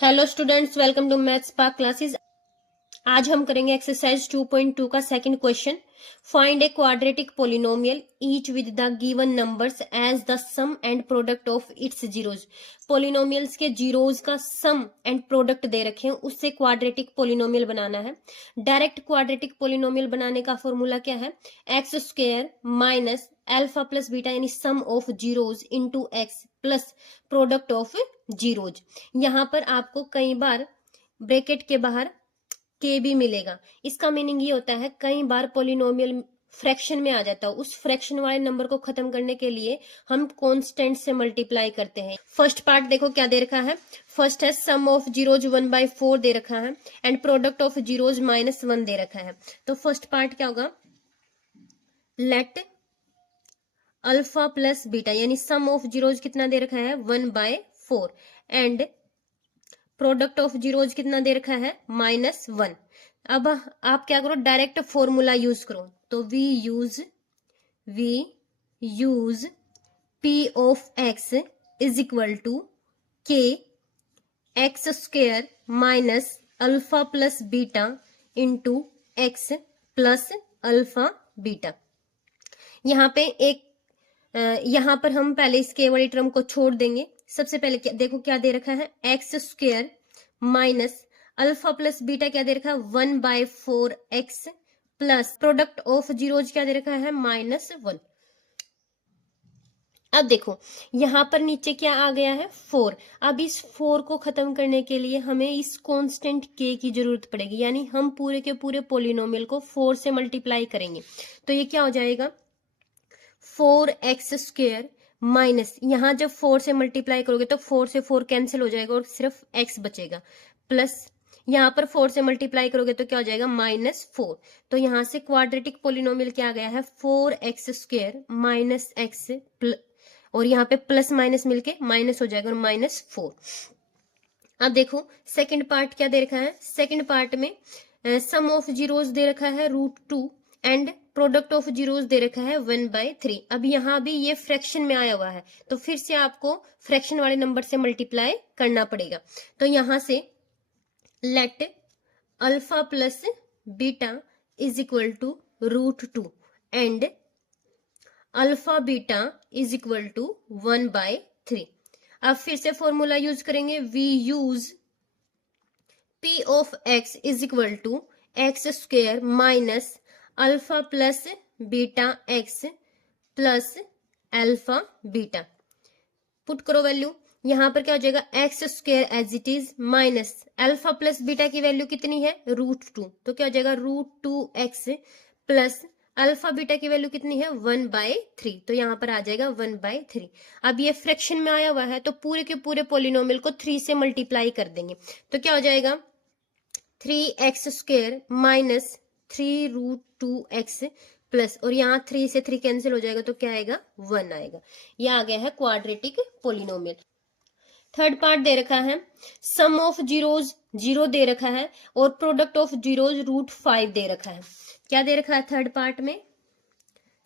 Hello students, welcome to maths park classes. आज हम करेंगे एक्सरसाइज 2.2 का second question. Find a quadratic polynomial each with the given numbers as the sum and product of its zeros. Polynomials के zeros का sum and product दे रखे हैं, उससे quadratic polynomial बनाना है। डायरेक्ट क्वाड्रेटिक पोलिनोमियल बनाने का फॉर्मूला क्या है? X square minus alpha plus beta यानी sum of zeros into X plus product of zeros. यहाँ पर आपको कई बार ब्रैकेट के बाहर के भी मिलेगा। इसका मीनिंग ये होता है कई बार पोलिनोमियल फ्रैक्शन में आ जाता है, उस फ्रैक्शन वाले नंबर को खत्म करने के लिए हम कांस्टेंट से मल्टीप्लाई करते हैं। फर्स्ट पार्ट देखो क्या दे रखा है। फर्स्ट है सम ऑफ जीरोज 1/4 दे रखा है एंड प्रोडक्ट ऑफ जीरोज -1 दे रखा है। तो फर्स्ट पार्ट क्या होगा? लेट अल्फा प्लस बीटा यानी सम ऑफ जीरोज कितना दे रखा है? 1/4 एंड प्रोडक्ट ऑफ जीरोज कितना दे रखा है? -1। अब आप क्या करो, डायरेक्ट फॉर्मूला यूज करो। तो we use P of X is equal to K X square minus alpha plus beta into X plus alpha beta. यहाँ पे यहाँ पर हम पहले इस के वाली टर्म को छोड़ देंगे। सबसे पहले देखो क्या दे रखा है? X square minus alpha plus beta क्या दे रखा है? 1/4 x plus product of zeros क्या दे रखा है? -1। अब देखो यहां पर नीचे क्या आ गया है? 4। अब इस 4 को खत्म करने के लिए हमें इस कांस्टेंट k की जरूरत पड़ेगी, यानी हम पूरे के पूरे पोलिनोमियल को 4 से मल्टीप्लाई करेंगे। तो ये क्या हो जाएगा? 4x स्क्वायर माइनस, यहां जब 4 से मल्टीप्लाई करोगे तो 4 से 4 कैंसिल हो जाएगा और सिर्फ x बचेगा, प्लस यहां पर 4 से मल्टीप्लाई करोगे तो क्या हो जाएगा? -4। तो यहां से क्वाड्रेटिक पोलिनोमियल क्या आ गया है? 4x स्क्वायर माइनस एक्स और यहाँ पे प्लस माइनस मिलके माइनस हो जाएगा और -4। अब देखो सेकंड पार्ट क्या दे रखा है? सेकंड पार्ट में सम ऑफ जीरोज दे रखा है √2 एंड प्रोडक्ट ऑफ जीरोज दे रखा है 1/3। अब यहाँ भी ये फ्रैक्शन में आया हुआ है, तो फिर से आपको फ्रैक्शन वाले नंबर से मल्टीप्लाई करना पड़ेगा। तो यहां से let alpha plus beta is equal to √2 and alpha beta is equal to 1/3। अब फिर से फॉर्मूला यूज करेंगे। We use P of X is equal to X square minus alpha plus beta X plus alpha beta. Put करो value, यहां पर क्या हो जाएगा? X square as it is minus alpha plus beta की value कितनी है? √2। तो क्या हो जाएगा? √2x प्लस अल्फा बीटा की वैल्यू कितनी है? 1/3। तो यहां पर आ जाएगा 1/3। अब ये फ्रैक्शन में आया हुआ है तो पूरे के पूरे पोलिनोमियल को 3 से मल्टीप्लाई कर देंगे। तो क्या हो जाएगा? 3x square minus 3√2x plus, और यहाँ 3 से 3 कैंसिल हो जाएगा तो क्या आएगा? 1 आएगा। यह आ गया है क्वाड्रेटिक पोलिनोमियल। थर्ड पार्ट दे रखा है सम ऑफ जीरोज 0 दे रखा है और प्रोडक्ट ऑफ जीरोज √5 दे रखा है। क्या दे रखा है थर्ड पार्ट में?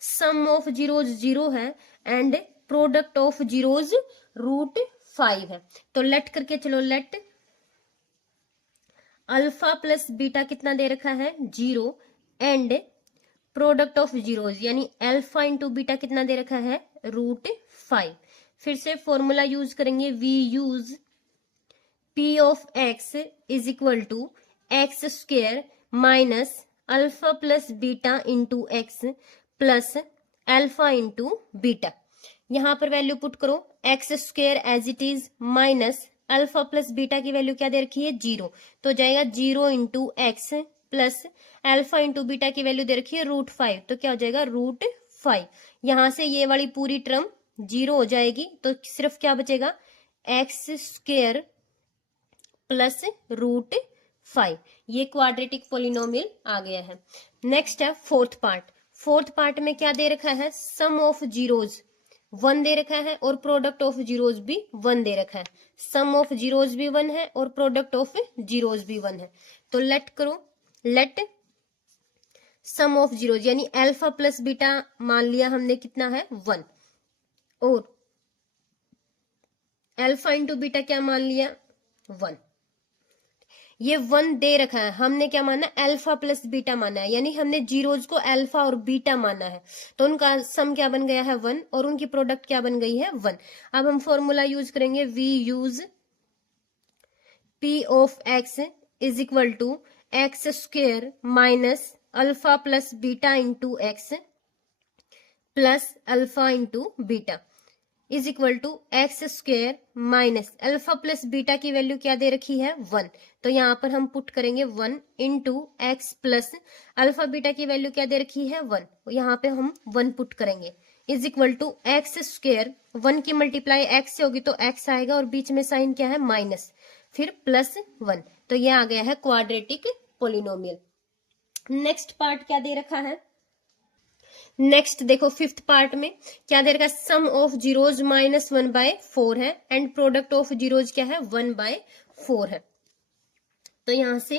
सम ऑफ जीरोज 0 है एंड प्रोडक्ट ऑफ जीरोज √5 है। तो लेट करके चलो, लेट अल्फा प्लस बीटा कितना दे रखा है? 0 एंड प्रोडक्ट ऑफ जीरोज यानी अल्फा इंटू बीटा कितना दे रखा है? √5। फिर से फॉर्मूला यूज करेंगे। We use P of X is equal to X square minus alpha plus beta into X plus alpha into beta. यहां पर वैल्यू पुट करो। X square as it is minus alpha plus beta की value क्या दे रखी है? 0। तो जाएगा 0 into X plus alpha into beta की वैल्यू दे रखी है √5। तो क्या हो जाएगा? √5। यहां से ये वाली पूरी टर्म 0 हो जाएगी तो सिर्फ क्या बचेगा? X square plus √5। ये क्वाड्रेटिक पोलिनोमियल आ गया है। नेक्स्ट है फोर्थ पार्ट। फोर्थ पार्ट में क्या दे रखा है? सम ऑफ जीरोज 1 दे रखा है और प्रोडक्ट ऑफ जीरोज भी 1 दे रखा है। सम ऑफ जीरोज भी 1 है और प्रोडक्ट ऑफ जीरोज भी 1 है। तो लेट करो, लेट सम ऑफ जीरोज यानी अल्फा प्लस बीटा मान लिया हमने कितना है? 1, और अल्फा इंटू बीटा क्या मान लिया? 1। ये 1 दे रखा है, हमने क्या माना, अल्फा प्लस बीटा माना है, यानी हमने जीरोज को अल्फा और बीटा माना है, तो उनका सम क्या बन गया है 1 और उनकी प्रोडक्ट क्या बन गई है 1। अब हम फॉर्मूला यूज करेंगे, we use P of X is equal to X square minus alpha plus beta into X plus alpha into beta is equal to X square minus alpha plus beta की value क्या दे रखी है 1, तो यहाँ पर हम पुट करेंगे 1 into X plus alpha beta की वैल्यू क्या दे रखी है 1, यहाँ पे हम 1 पुट करेंगे is equal to X square, 1 की मल्टीप्लाई एक्स से होगी तो एक्स आएगा और बीच में साइन क्या है माइनस, फिर प्लस 1, तो ये आ गया है क्वाड्रेटिक पोलिनोमियल। नेक्स्ट पार्ट क्या दे रखा है, नेक्स्ट देखो फिफ्थ पार्ट में क्या दे रखा है, सम ऑफ जीरोज माइनस 1/4 है एंड प्रोडक्ट ऑफ जीरोज क्या है 1/4 है। तो यहां से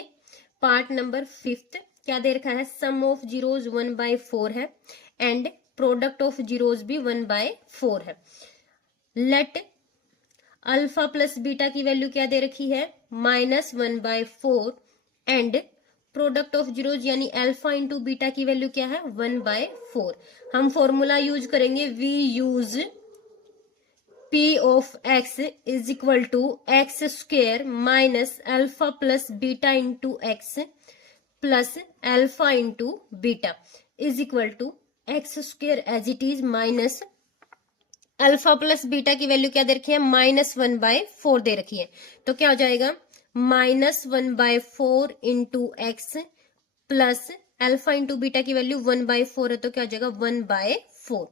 पार्ट नंबर फिफ्थ क्या दे रखा है, सम ऑफ जीरोज 1/4 है एंड प्रोडक्ट ऑफ जीरोज भी 1/4 है। लेट अल्फा प्लस बीटा की वैल्यू क्या दे रखी है -1/4 एंड प्रोडक्ट ऑफ जीरोज यानी अल्फा इंटू बीटा की वैल्यू क्या है 1/4। हम फॉर्मूला यूज करेंगे, we use P of X is equal to X square minus alpha plus beta into X plus alpha into beta is equal to X square as it is minus alpha plus beta की value क्या दे रखी है -1/4 दे रखी है, तो क्या हो जाएगा -1/4 into X plus alpha into beta की वैल्यू 1/4 है, तो क्या हो जाएगा 1/4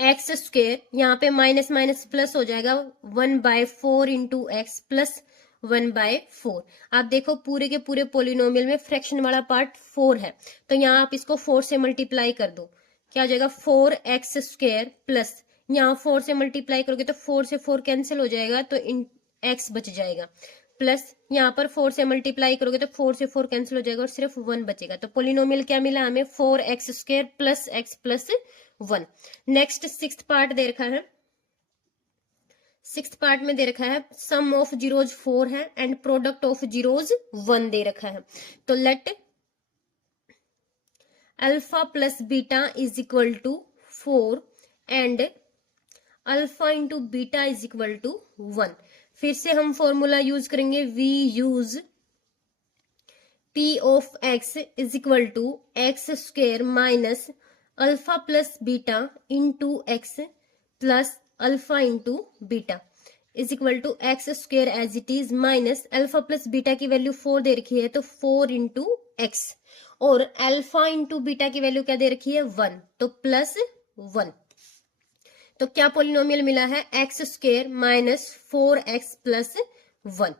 एक्स स्क्वेयर, यहाँ पे माइनस माइनस प्लस हो जाएगा 1/4 इंटू एक्स प्लस 1/4। आप देखो पूरे के पूरे पोलिनोमियल में फ्रैक्शन वाला पार्ट 4 है, तो यहाँ आप इसको 4 से मल्टीप्लाई कर दो, क्या हो जाएगा 4x स्क्वेयर प्लस यहाँ 4 से मल्टीप्लाई करोगे तो 4 से 4 कैंसिल हो जाएगा तो x बच जाएगा, प्लस यहाँ पर 4 से मल्टीप्लाई करोगे तो 4 से 4 कैंसिल हो जाएगा और सिर्फ 1 बचेगा। तो पोलिनोमियल क्या मिला हमें 4x square plus x plus 1। Next sixth part दे रखा है, सिक्स्थ पार्ट में दे रखा है सम ऑफ जीरोज 4 है एंड प्रोडक्ट ऑफ जीरोज 1 दे रखा है। तो let alpha plus beta is equal to 4 and alpha into beta is equal to 1। फिर से हम फॉर्मूला यूज करेंगे, we use P of X is equal to X square minus alpha plus beta into X plus alpha into beta is equal to X square as it is minus alpha plus beta की value 4 दे रखी है तो 4 into x और alpha into beta की value क्या दे रखी है 1, तो प्लस 1। तो क्या पोलिनोमियल मिला है x square minus 4x plus 1।